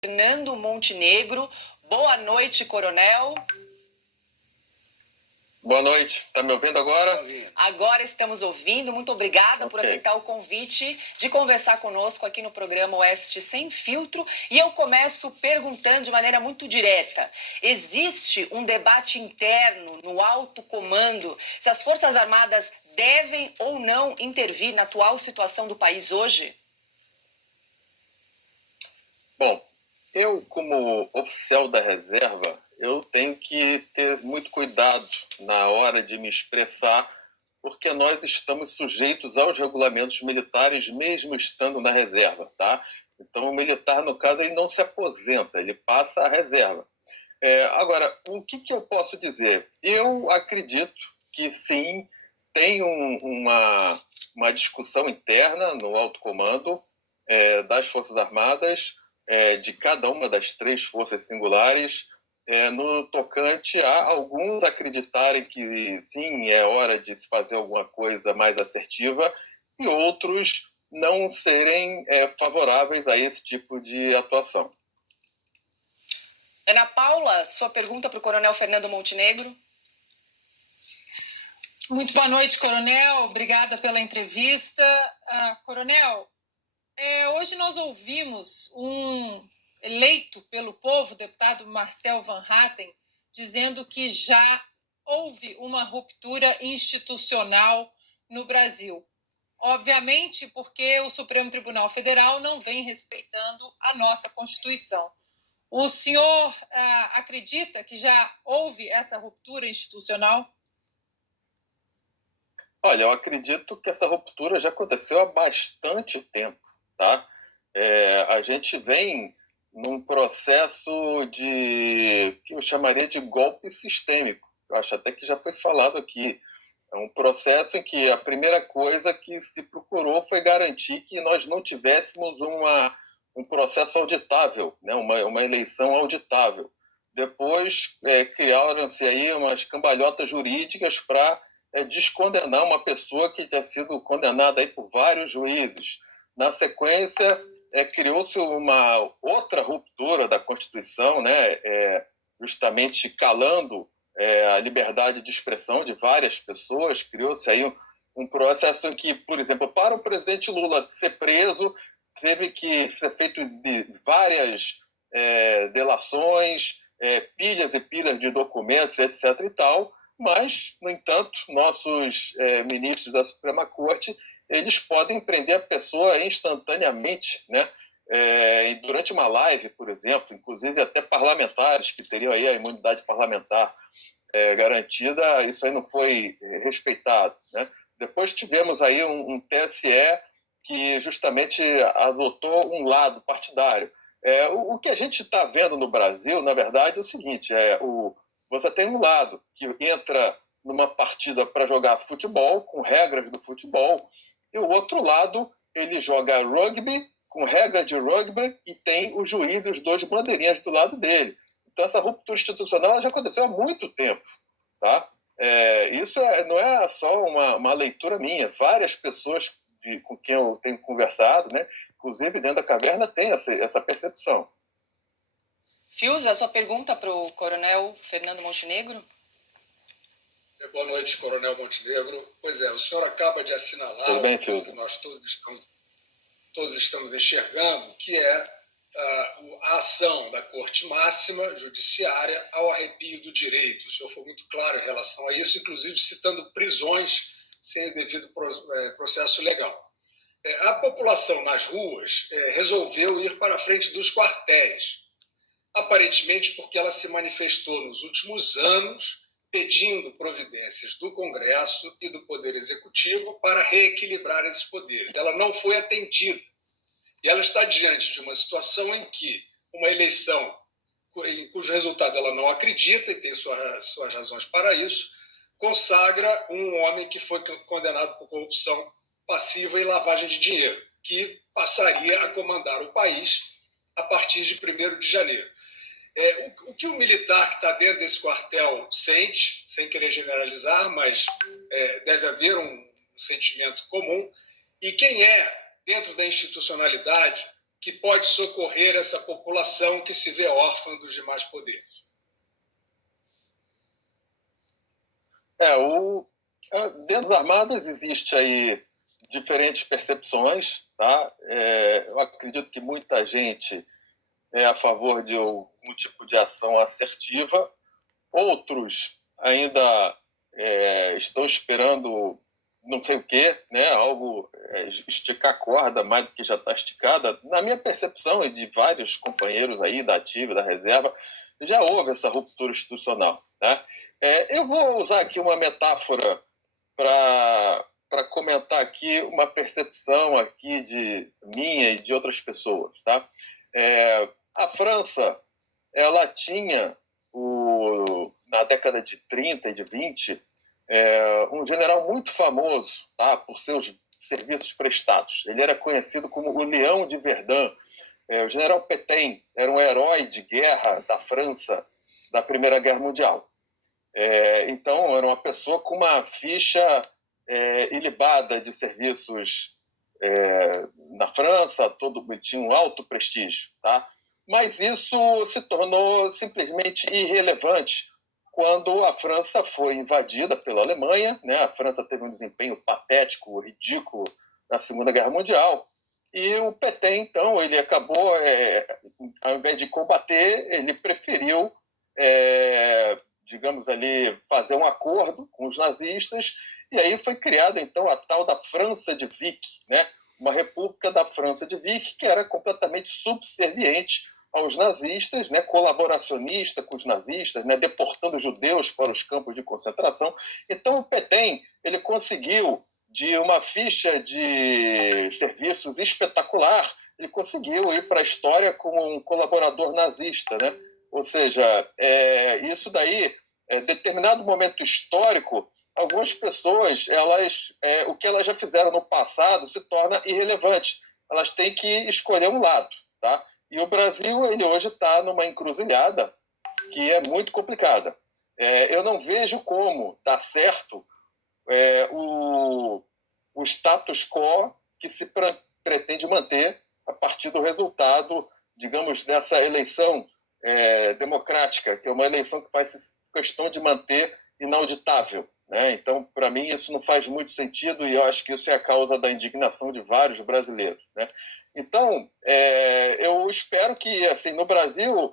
Fernando Montenegro. Boa noite, coronel. Boa noite. Está me ouvindo agora? Agora estamos ouvindo. Muito obrigada por aceitar o convite de conversar conosco aqui no programa Oeste Sem Filtro. E eu começo perguntando de maneira muito direta. Existe um debate interno no alto comando se as Forças Armadas devem ou não intervir na atual situação do país hoje? Bom, eu, como oficial da reserva, eu tenho que ter muito cuidado na hora de me expressar, porque nós estamos sujeitos aos regulamentos militares, mesmo estando na reserva, tá? Então, o militar, no caso, ele não se aposenta, ele passa a reserva. Agora, o que eu posso dizer? Eu acredito que, sim, tem uma discussão interna no alto comando das Forças Armadas, de cada uma das três forças singulares, no tocante a alguns acreditarem que, sim, é hora de se fazer alguma coisa mais assertiva, e outros não serem favoráveis a esse tipo de atuação. Ana Paula, sua pergunta para o coronel Fernando Montenegro. Muito boa noite, coronel. Obrigada pela entrevista. Coronel, hoje nós ouvimos um eleito pelo povo, deputado Marcel Van Hatten, dizendo que já houve uma ruptura institucional no Brasil. Obviamente, porque o Supremo Tribunal Federal não vem respeitando a nossa Constituição. O senhor acredita que já houve essa ruptura institucional? Olha, eu acredito que essa ruptura já aconteceu há bastante tempo, tá? A gente vem num processo que eu chamaria de golpe sistêmico. Eu acho até que já foi falado aqui. É um processo em que a primeira coisa que se procurou foi garantir que nós não tivéssemos um processo auditável, né? uma eleição auditável. Depois criaram-se aí umas cambalhotas jurídicas para descondenar uma pessoa que tinha sido condenada aí por vários juízes. Na sequência, criou-se uma outra ruptura da Constituição, né? Justamente calando a liberdade de expressão de várias pessoas. Criou-se aí um processo em que, por exemplo, para o presidente Lula ser preso, teve que ser feito de várias delações, pilhas e pilhas de documentos, etc. e tal. Mas, no entanto, nossos ministros da Suprema Corte, eles podem prender a pessoa instantaneamente, né? E durante uma live, por exemplo, inclusive até parlamentares que teriam aí a imunidade parlamentar garantida, isso aí não foi respeitado, né? Depois tivemos aí um TSE que justamente adotou um lado partidário. O que a gente está vendo no Brasil, na verdade, é o seguinte: você tem um lado que entra numa partida para jogar futebol, com regras do futebol, e o outro lado ele joga rugby, com regras de rugby, e tem o juiz e os dois bandeirinhas do lado dele. Então, essa ruptura institucional já aconteceu há muito tempo, tá? Isso não é só uma leitura minha. Várias pessoas com quem eu tenho conversado, né, inclusive dentro da caverna, têm essa percepção. Fiuza, sua pergunta para o coronel Fernando Montenegro? Boa noite, coronel Montenegro. Pois é, o senhor acaba de assinalar Tudo bem, uma coisa que nós todos estamos enxergando, que é a ação da Corte Máxima Judiciária ao arrepio do direito. O senhor foi muito claro em relação a isso, inclusive citando prisões sem o devido processo legal. A população nas ruas resolveu ir para a frente dos quartéis, aparentemente porque ela se manifestou nos últimos anos pedindo providências do Congresso e do Poder Executivo para reequilibrar esses poderes. Ela não foi atendida. E ela está diante de uma situação em que uma eleição em cujo resultado ela não acredita, e tem suas razões para isso, consagra um homem que foi condenado por corrupção passiva e lavagem de dinheiro, que passaria a comandar o país a partir de 1º de janeiro. O que o militar que está dentro desse quartel sente, sem querer generalizar, mas deve haver um sentimento comum, e quem dentro da institucionalidade, que pode socorrer essa população que se vê órfã dos demais poderes? Dentro das armadas existe aí diferentes percepções, tá? Eu acredito que muita gente é a favor de um tipo de ação assertiva, outros ainda estão esperando não sei o quê, né? Algo esticar a corda mais do que já está esticada. Na minha percepção e de vários companheiros aí da ativa, da reserva, já houve essa ruptura institucional, né? Eu vou usar aqui uma metáfora para comentar aqui uma percepção aqui de minha e de outras pessoas, tá? A França, ela tinha, na década de 30 e de 20, um general muito famoso, tá, por seus serviços prestados. Ele era conhecido como o Leão de Verdun. O general Pétain era um herói de guerra da França da Primeira Guerra Mundial. Então, era uma pessoa com uma ficha ilibada de serviços na França, tinha um alto prestígio, tá? Mas isso se tornou simplesmente irrelevante quando a França foi invadida pela Alemanha, né? A França teve um desempenho patético, ridículo na Segunda Guerra Mundial, e o Pétain, então, ele acabou, ao invés de combater, ele preferiu, digamos ali, fazer um acordo com os nazistas, e aí foi criada, então, a tal da França de Vicq, né? Uma república da França de Vicq que era completamente subserviente aos nazistas, né, colaboracionista com os nazistas, né, deportando judeus para os campos de concentração. Então, o Pétain, ele conseguiu, de uma ficha de serviços espetacular, ele conseguiu ir para a história como um colaborador nazista, né? Ou seja, isso daí, determinado momento histórico, algumas pessoas, o que elas já fizeram no passado se torna irrelevante. Elas têm que escolher um lado, tá? E o Brasil, ele hoje está numa encruzilhada que é muito complicada. Eu não vejo como dar certo o status quo que se pretende manter a partir do resultado, digamos, dessa eleição democrática, que é uma eleição que faz questão de manter inauditável, né? Então, para mim, isso não faz muito sentido e eu acho que isso é a causa da indignação de vários brasileiros, né? Então, eu espero que, assim, no Brasil,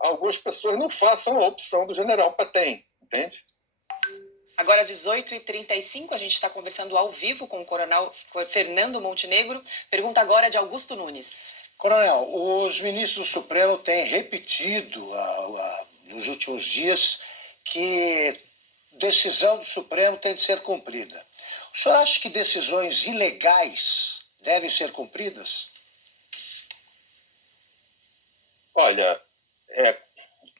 algumas pessoas não façam a opção do general Pétain, entende? Agora, 18h35, a gente está conversando ao vivo com o coronel Fernando Montenegro. Pergunta agora de Augusto Nunes. Coronel, os ministros do Supremo têm repetido nos últimos dias que decisão do Supremo tem de ser cumprida. O senhor acha que decisões ilegais devem ser cumpridas? Olha,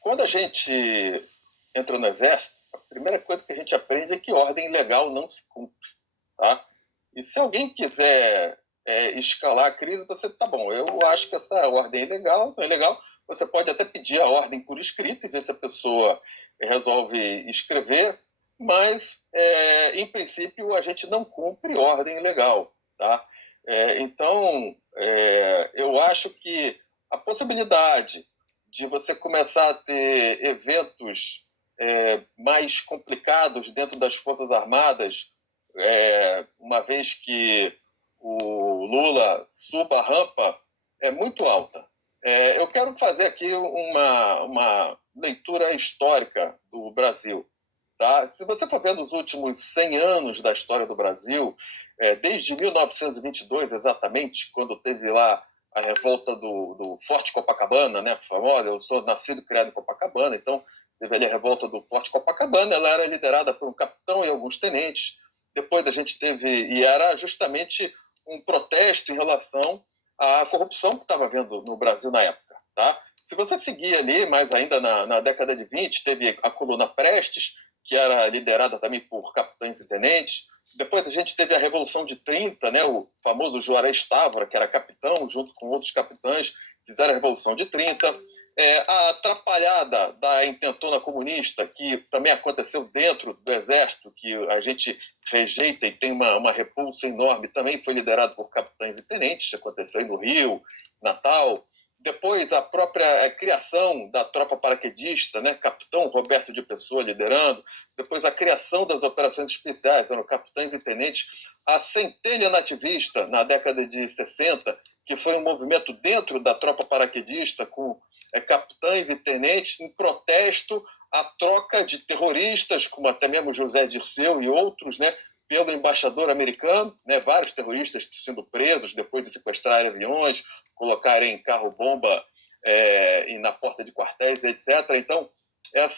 quando a gente entra no Exército, a primeira coisa que a gente aprende é que ordem legal não se cumpre, tá? E se alguém quiser escalar a crise, você, tá bom, eu acho que essa ordem é ilegal, não é legal, você pode até pedir a ordem por escrito e ver se a pessoa resolve escrever, mas, em princípio, a gente não cumpre ordem legal, tá? Então, eu acho que a possibilidade de você começar a ter eventos mais complicados dentro das Forças Armadas, uma vez que o Lula suba a rampa, é muito alta. Eu quero fazer aqui uma leitura histórica do Brasil. Tá? Se você for ver nos últimos 100 anos da história do Brasil, desde 1922, exatamente, quando teve lá a revolta do Forte Copacabana, né, famosa, eu sou nascido e criado em Copacabana, então teve ali a revolta do Forte Copacabana, ela era liderada por um capitão e alguns tenentes. Depois a gente teve, e era justamente um protesto em relação à corrupção que estava havendo no Brasil na época. Tá? Se você seguir ali, mais ainda na década de 20, teve a coluna Prestes, que era liderada também por capitães e tenentes. Depois a gente teve a Revolução de 30, né, o famoso Juarez Távora, que era capitão, junto com outros capitães, fizeram a Revolução de 30. A atrapalhada da intentona comunista, que também aconteceu dentro do Exército, que a gente rejeita e tem uma repulsa enorme, também foi liderado por capitães e tenentes, aconteceu aí no Rio, Natal. Depois, a própria criação da tropa paraquedista, né? Capitão Roberto de Pessoa liderando. Depois, a criação das operações especiais, eram capitães e tenentes. A centelha nativista, na década de 60, que foi um movimento dentro da tropa paraquedista, com capitães e tenentes, em protesto à troca de terroristas, como até mesmo José Dirceu e outros, né? Pelo embaixador americano, né, vários terroristas sendo presos depois de sequestrarem aviões, colocarem carro-bomba e na porta de quartéis, etc. Então,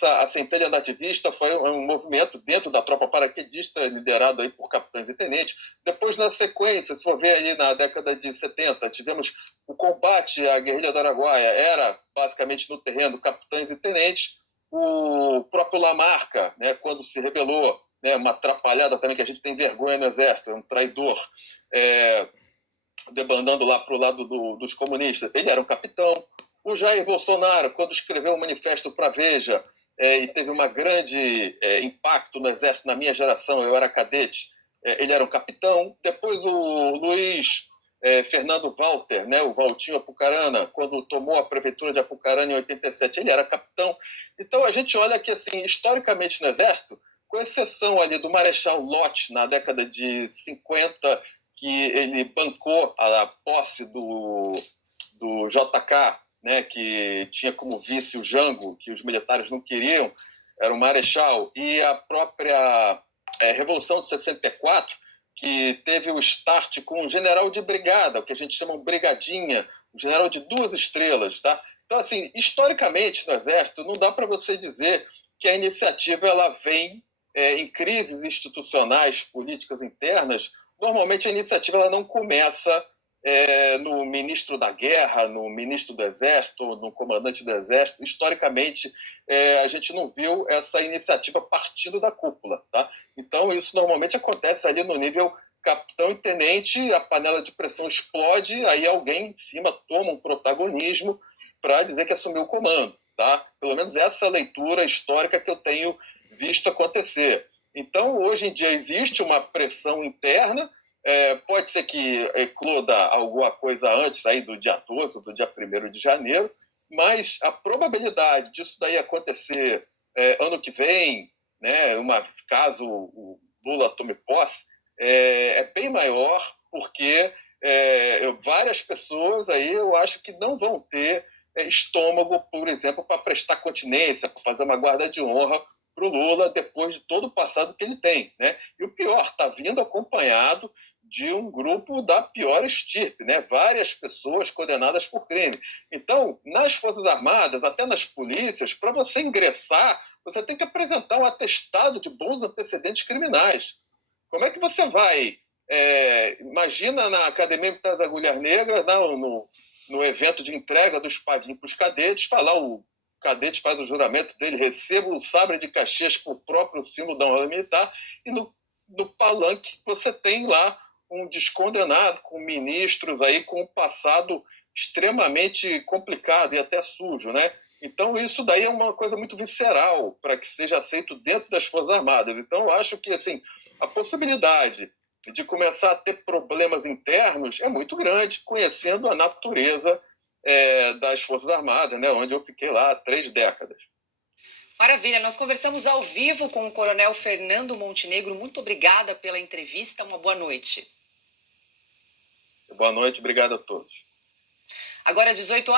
a centelha nativista foi um movimento dentro da tropa paraquedista, liderado aí por capitães e tenentes. Depois, na sequência, se for ver ali na década de 70, tivemos o combate à guerrilha do Araguaia, era basicamente no terreno capitães e tenentes. O próprio Lamarca, né, quando se rebelou, né, uma atrapalhada também, que a gente tem vergonha no Exército, um traidor, debandando lá para o lado dos comunistas. Ele era um capitão. O Jair Bolsonaro, quando escreveu o manifesto para a Veja, e teve um grande impacto no Exército na minha geração, eu era cadete, ele era um capitão. Depois o Luiz Fernando Walter, né, o Valtinho Apucarana, quando tomou a prefeitura de Apucarana em 87, ele era capitão. Então a gente olha que, assim, historicamente no Exército, com exceção ali do Marechal Lott, na década de 50, que ele bancou a posse do JK, né, que tinha como vice o Jango, que os militares não queriam, era o Marechal, e a própria Revolução de 64, que teve o start com um general de brigada, o que a gente chama de brigadinha, um general de 2 estrelas. Tá? Então, assim, historicamente no Exército, não dá para você dizer que a iniciativa ela vem em crises institucionais, políticas internas. Normalmente a iniciativa ela não começa no ministro da Guerra, no ministro do Exército, no comandante do Exército. Historicamente, a gente não viu essa iniciativa partindo da cúpula. Tá? Então, isso normalmente acontece ali no nível capitão e tenente, a panela de pressão explode, aí alguém em cima toma um protagonismo para dizer que assumiu o comando. Tá? Pelo menos essa leitura histórica que eu tenho visto acontecer. Então, hoje em dia, existe uma pressão interna, pode ser que ecloda alguma coisa antes aí do dia 12, do dia 1º de janeiro, mas a probabilidade disso daí acontecer ano que vem, né, caso o Lula tome posse, é bem maior, porque várias pessoas aí eu acho que não vão ter estômago, por exemplo, para prestar continência, para fazer uma guarda de honra para o Lula depois de todo o passado que ele tem. Né? E o pior, está vindo acompanhado de um grupo da pior estirpe, né? Várias pessoas condenadas por crime. Então, nas Forças Armadas, até nas polícias, para você ingressar, você tem que apresentar um atestado de bons antecedentes criminais. Como é que você vai? Imagina na Academia Militar das Agulhas Negras, no evento de entrega do espadim para os cadetes, falar o cadete faz o juramento dele, receba o sabre de Caxias com o próprio símbolo da honra militar, e no palanque você tem lá um descondenado, com ministros aí com um passado extremamente complicado e até sujo, né? Então isso daí é uma coisa muito visceral para que seja aceito dentro das Forças Armadas. Então eu acho que, assim, a possibilidade de começar a ter problemas internos é muito grande, conhecendo a natureza das Forças Armadas, né, onde eu fiquei lá 3 décadas. Maravilha, nós conversamos ao vivo com o Coronel Fernando Montenegro. Muito obrigada pela entrevista, uma boa noite. Boa noite, obrigado a todos. Agora 18 horas.